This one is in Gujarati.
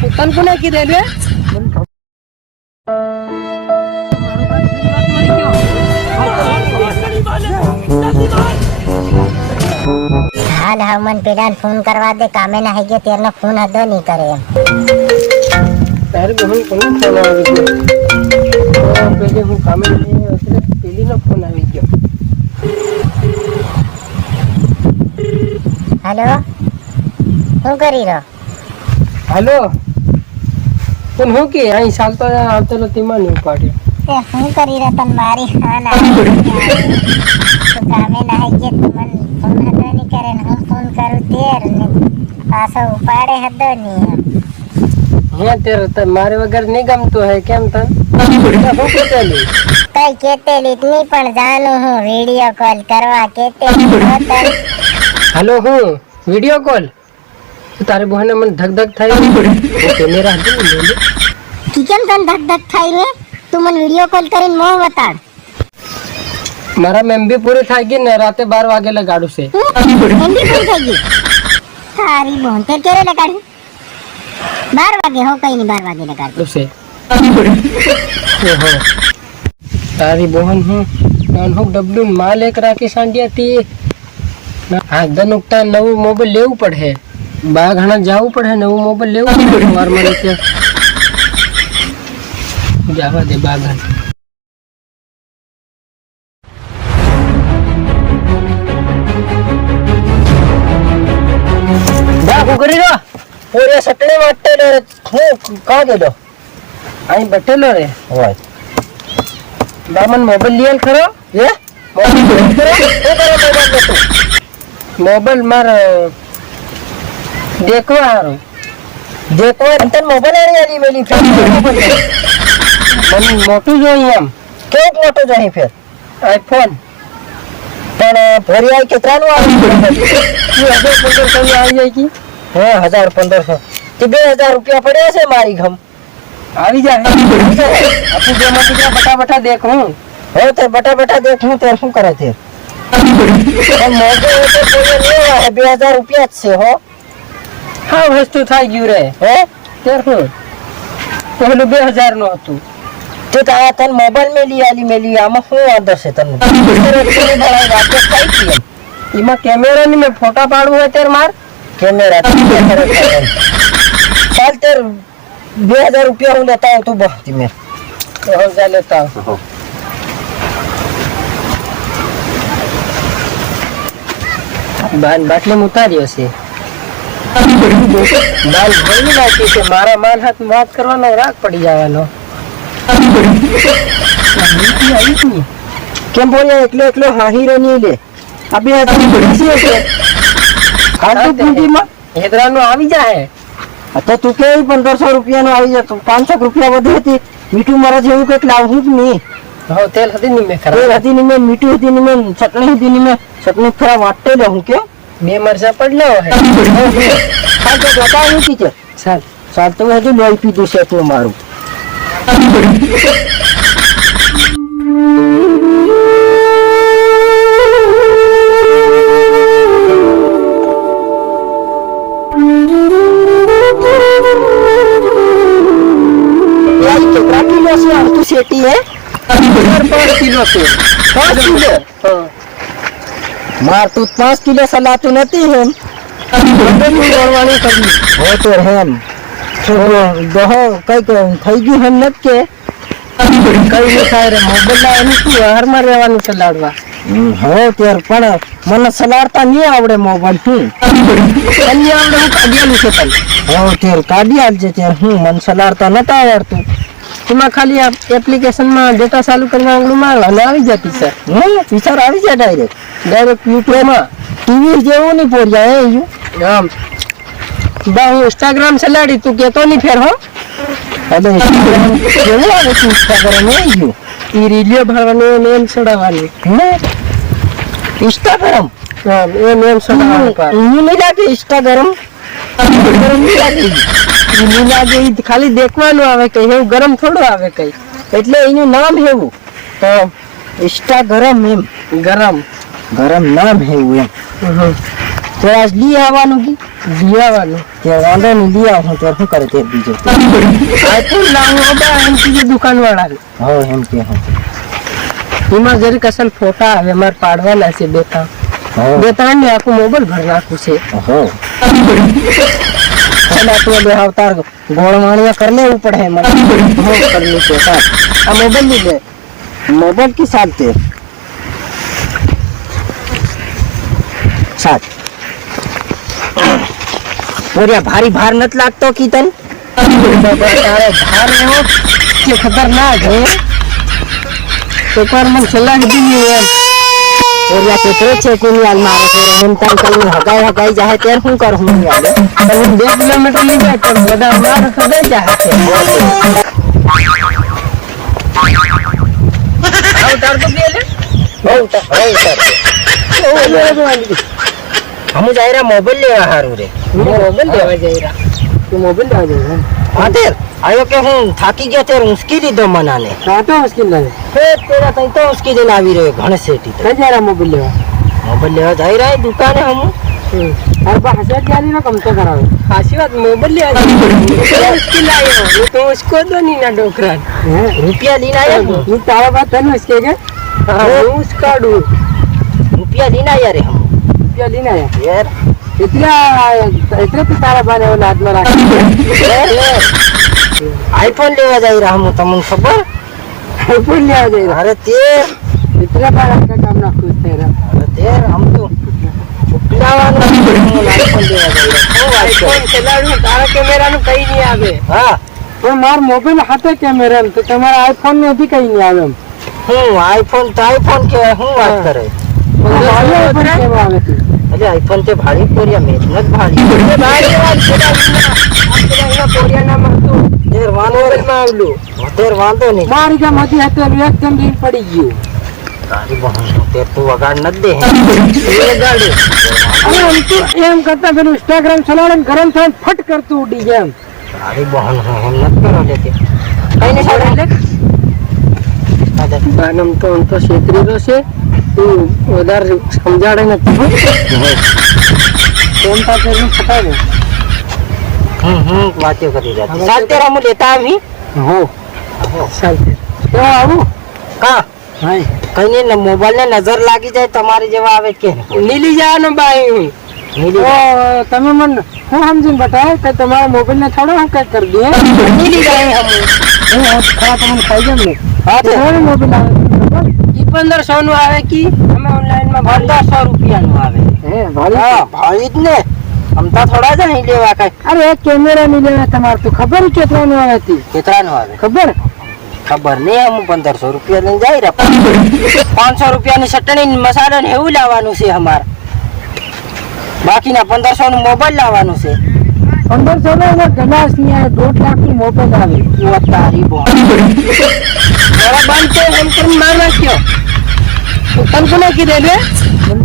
તન કોને કીધેલું હે હાલ હમન પેલા ફોન કરવા દે કામે ના હઈ ગયો તેરનો ફોન હદો નહીં કરે એમ તારે બહુ કોણ ફોન આવી ગયો પેલી હું કામે નહીં એટલે પેલીનો ફોન આવી ગયો હેલો શું કરી રહ્યો હાલો પણ હું કે અહીં ચાલતો આવતો નથી માં નહીં ઉપાડ્યો તે શું કરી રહ્યો તન મારી હાન આવી તો કામે ના હઈ ગયો તું મને ફોન હદો નહીં કરે ને હું ફોન કરું તેર ને પાછો ઉપાડે હદો નહીં હે તેર મારે વગર નહીં ગમતું હે કેમ તન હું કેતેલી કઈ કેતેલી નહીં પણ જાણું હું વિડિયો કોલ કરવા કેતેલી હાલો હું વિડિયો કોલ તારે બહેને મને ધક ધક થાય કેમેરા હતું ને કી કેમ તન ધક ધક થાય રે તું મને વિડિયો કોલ કરીને મોં બતાડ મારા મેમ્બી પૂરી થઈ ગઈ ને રાતે 12 વાગે લગાડું છે એમબી પૂરી થઈ ગઈ તારી બોન તે કેરે લગાડી 12 વાગે હો કઈ નહીં 12 વાગે લગાડું છે ઓહો તારી બહેન હું નાનો ડબલું માલ એક રાખી સાંડિયા તી હા દનુકતા નવું મોબાઈલ લેવું પડે બા ઘણા જવું પડે નવું મોબાઈલ લેવું પડે વારમાં રીતે જવા દે બાગન બાપુ કરી રહ્યો ઓરે સટલે વાટેલો રે હું કા ગયો અહીં બેઠેલો રે હોય બામન મોબાઈલ લીએલ ખરો હે મોબાઈલ ખરો મોબાઈલ માર देखो हारो देखो अंतर मोबाइल आली मेली फिर मन मोटू जोई हम केट मोटो जोई फिर आईफोन पण भरिया केत्रानो આવી 1500 ની આવી જાય કી હે 1500 તે 2000 રૂપિયા પડ્યા છે મારી ઘમ આવી જાય આપુ જે મત કે બટા બટા દેખ હું હો તે બટા બટા દેખ હું તે શું કરે તે મોટો તો કોઈ નહીં આવે 2000 રૂપિયા જ છે હો હા વસ્તુ થઈ ગયું રે હે તેર હું પહેલું 2000 નો હતું તો તા તન મોબાઈલ મેલી આમાં શું વાંધો છે તને એમાં કેમેરા ની મેં ફોટા પાડવું હોય તેર માર કેમેરા ચાલ તેર 2000 રૂપિયા હું લેતા આવું તું બહતી મેં હો જા લેતા આવું બાટલી ઉતાર્યો છે માલ ભરી નાખી છે મારા માલ હાથ વાત કરવાનો રાગ પડી જવાનો કેમ બોલ્યા એકલો હાહીરો નહીં લે આ 2000 છે ખાટુ પૂંજીમાં હેદરાનો આવી જાય તો તું કે 1500 રૂપિયાનો આવી જાય તો 500 રૂપિયા વધે હતી મીઠું મારા જેવું કંઈક લાવવું જ નહીં હો તેલ હતી ની મે ખરા તેલ હતી ની મે મીઠું હતી ની મે ચટણી હતી ની મે ચટણી ખરા વાટે લે હું કે બે મરચા પડલો હે હા તો બતાવું કી છે ચાલ ચાલ તો હજુ લોહી પીધું છે તું મારું કેટલા કિલો છે આવતું શેટી હે 5 કિલો છે 5 કિલો હા मार तू 5 किलो सलातू नहीं है दौड़वानी करनी हो तो हम दहो कई થઈ ગયું હમ નત કે કઈ ન થાય રે મોબાઈલ લાવવાનું શું હર માં રહેવાનું સલાડવા હો ત્યાર પણ મને સલાડતા નહીં આવડે મોબાઈલ શું તને આવડે હું કાઢ્યાલું છે તને હો ત્યાર કાઢી આલજે ત્યાર હું મને સલાડતા નતા આવડતું એમાં ખાલી આ એપ્લિકેશન માં ડેટા ચાલુ કરીને આંગળું મારવાનું આવી જતી છે વિચાર આવી જાય ડાયરેક્ટ યુટ્યુબ માં ટીવી જેવું નહીં પોડ્યા હે આમ બા હું ઇન્સ્ટાગ્રામ ચલાડી તું કેતો નહીં ફેર હો અરે ઇન્સ્ટાગ્રામ કેવું આવે છે ઇન્સ્ટાગ્રામ એ ગયું ઈ રીલિયો ભરવાનું એમ ચડાવવાનું હે ઇન્સ્ટાગ્રામ એમ ચડાવવાનું હું નહીં લાગે ઇન્સ્ટાગ્રામ ગરમ નહીં લાગે ખાલી દેખવાનું આવે કઈ એવું ગરમ થોડું આવે કઈ એટલે એનું નામ એવું તો ઇન્સ્ટાગ્રામ એમ ગરમ નામ એવું એમ તો આજ લી આવવાનું કી દિયાવાનું કે વાંધો નહીં દિયા હું તો શું કરે તે બીજો આઈફોન લાવું હવે એમ કીધું દુકાન વાળા હો એમ કે હું એમાં જરીક અસલ ફોટા આવે મારે પાડવાના છે બે ત્રણ ને આખું મોબાઈલ ભર નાખું છે તું બે અવતાર ગોળવાણિયા कर लेવું પડે મને કરવું છે આ મોબાઈલ લીધે मोबाइल की साथ दे साथ और या भारी भार नत लागतो कीतन तारे भार में हो के खतरनाक है तो पर मन चला दी है और या पेट्रोल छे कोनी यार मारे से हम तन कल हगाई जाए तेर हूं कर हूं यार तने 2 किलोमीटर ली जाए तो बड़ा मार खदे जाए उतार तो ले हम जाई रहा मोबाइल लेवा हारू रे मोबाइल लेवा जाई रहा तू मोबाइल लेवा जाई हां तेर आयो के हूं थाकी गयो तेर मुश्किल ही दो मनाने काटो मुश्किल लगे हे तेरा तई तो मुश्किल दिन आवी रे घण सेटी ते जा रहा मोबाइल लेवा जाई रहा दुकान है हम और हसियत जानी ना कम से करावे हसियत मोबाइल ले आ मुश्किल आयो वो तो उसको दो नहीं ना डोकरा रुपया लेना आया ये तारा बात है ना इसके के हां उसका दो रुपया लेना आया रे हम रुपया लेना आया यार इतना तो तारा बाने वाला आदमी रहा आईफोन लेवा जाई रहा हम तमन खबर आईफोन लेवा जाई रहा अरे तेर इतना बार का काम ना खुश तेरा अरे तेर हम तो ઉકલાવાનું આઈફોન લેવા જઈ રહ્યા આઈફોન ચલાવવાનું તારા કેમેરાનું કઈ નહીં આવે હા પણ માર મોબાઈલ હાથે કેમેરા તો તમારા આઈફોન નો બી કઈ નહીં આવે હું આઈફોન તો આઈફોન કે હું વાત કરે અરે આઈફોન તે ભાડી પોરિયા મેં નત ભાડી ભાડી વાત છોડા પોરિયા ના મળતો તેર વાંધો માં આવલું તેર વાંધો નહીં મારી કે મધી હતો એકદમ રીલ પડી ગયું તારી બહન તેર તું વગાડ ન દે એ ગાડી અરે हम तो એમ કરતા પેલું ઇન્સ્ટાગ્રામ ચલાવવાનું ગરમ થાય ફટ કરતું ઉડી જાય તારી બહન हम ન કરો લેતે કઈ ને છોડે લે બાનમ તો છેતરી તો છે તું વધારે સમજાડે નથી કેમ તા તેનું ફટાય ને વાતો કરી રહ્યા સાલ તેરા મુ લેતા આવી હો સાલ તો આવું કા હાય કઈ ને મોબાઈલ ને નજર લાગી જાય તમારી જેવા આવે કે નીલી જાનો બાઈ નીલી ઓ તમે મન હું સમજીને બતાય કે તમારા મોબાઈલ ને થોડો હું કઈ કરી દે નીલી જાય હું ખરા તમને ખાઈ જમ ને હા તો મોબાઈલ આવે ઈ 1500 નું આવે કી અમે ઓનલાઈન માં 1500 રૂપિયા નું આવે હે ભાઈ જ ને અમતા થોડા જ અહીં લેવા કઈ અરે એક કેમેરા ની લેવા તમાર તો ખબર કેટલા નું આવે તી કેટલા નું આવે ખબર નહીં हम 1500 રૂપિયા લઈને જાય રા 500 રૂપિયા ની ચટણી મસાલા ને એવું લાવવાનું છે અમાર બાકીના 1500 નું મોબાઈલ લાવવાનું છે 1500 નો ગ્લાસ ની 2 લાખ ની મોબાઈલ આવે ઓ તારી બોલ જરા બંધ તો એમ કરી માર નાખ્યો તન કોને કીધે રે મન